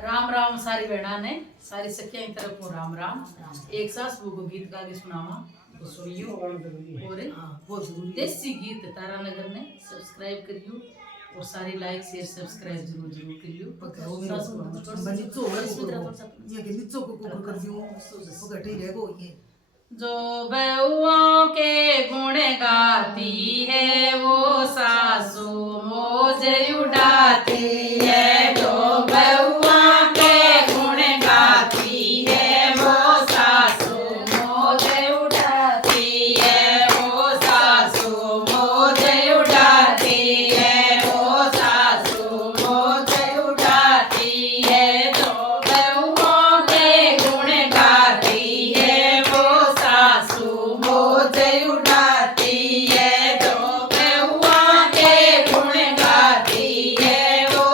राम राम सारी बहना ने सारी सखिया की तरफ को राम राम। एक सास वो को गीत गा के सुनावा तो सुनियो। और देसी गीत तारानगर ने सब्सक्राइब करियो और सारी लाइक शेयर सब्सक्राइब जरूर जरूर करियो। जो बहुओं के गुण गाती है वो सासू मोज उड़ाती है। जो बहुओं के गुण गाती है वो सासू मोज उड़ाती है। वो सासू मोज उड़ाती है। वो सासू मोज उड़ाती है। जो बहुओं के गुण गाती है वो सासू मोज उड़ाती है। जो बहुओं के गुण गाती है वो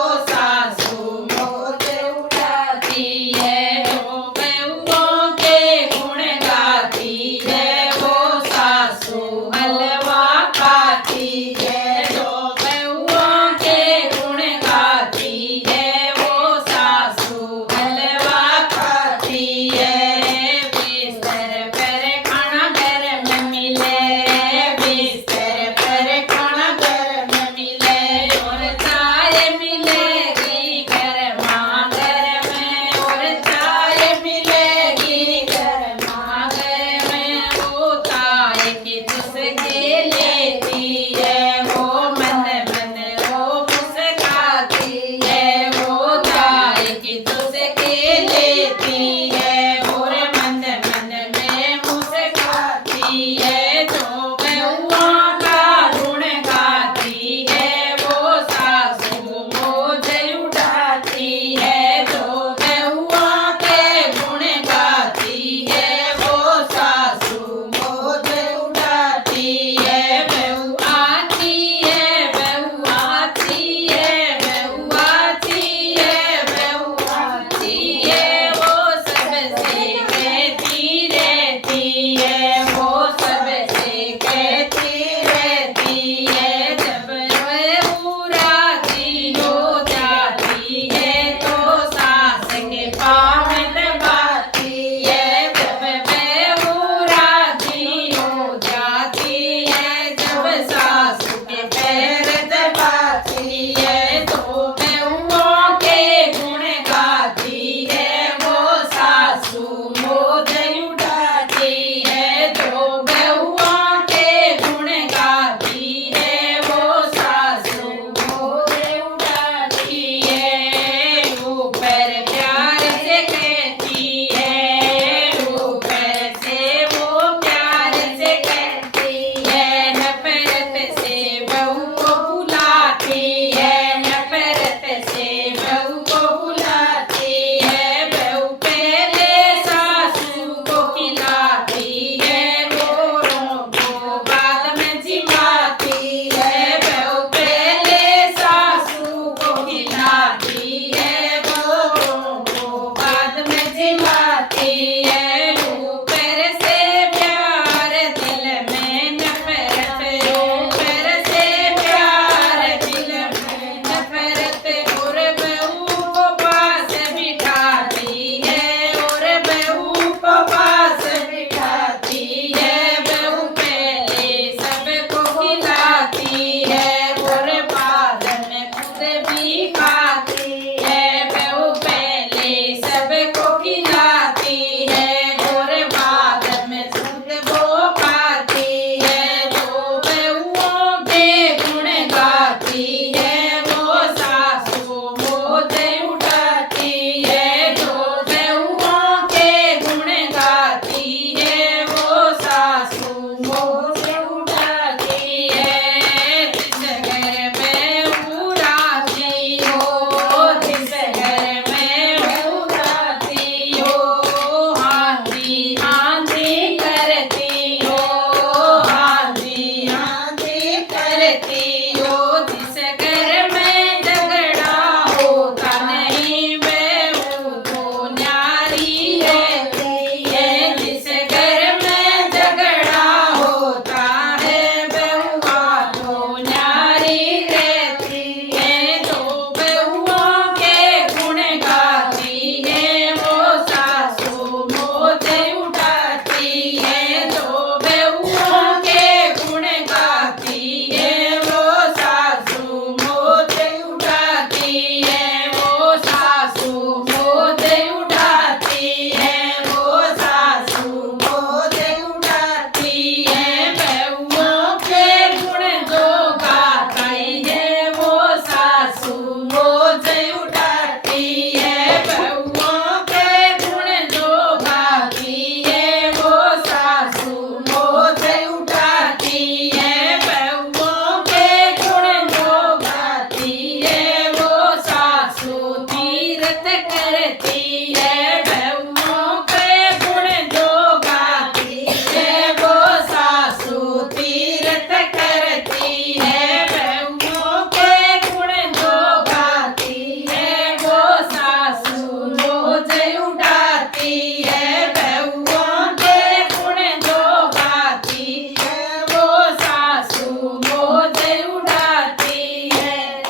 तीरथ करती है बहुओं के गुण जो गाती है वो सासू तीरथ करती है बहुओं के गुण जो गाती है वो सासू रोज उड़ाती है बहुओं के गुण जो गाती है वो सासू रोज उड़ाती है।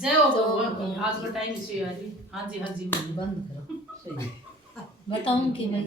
जय हो भगवान। आज का टाइम इसे यार। हाँ जी बंद करो। सही बताऊं कि मैं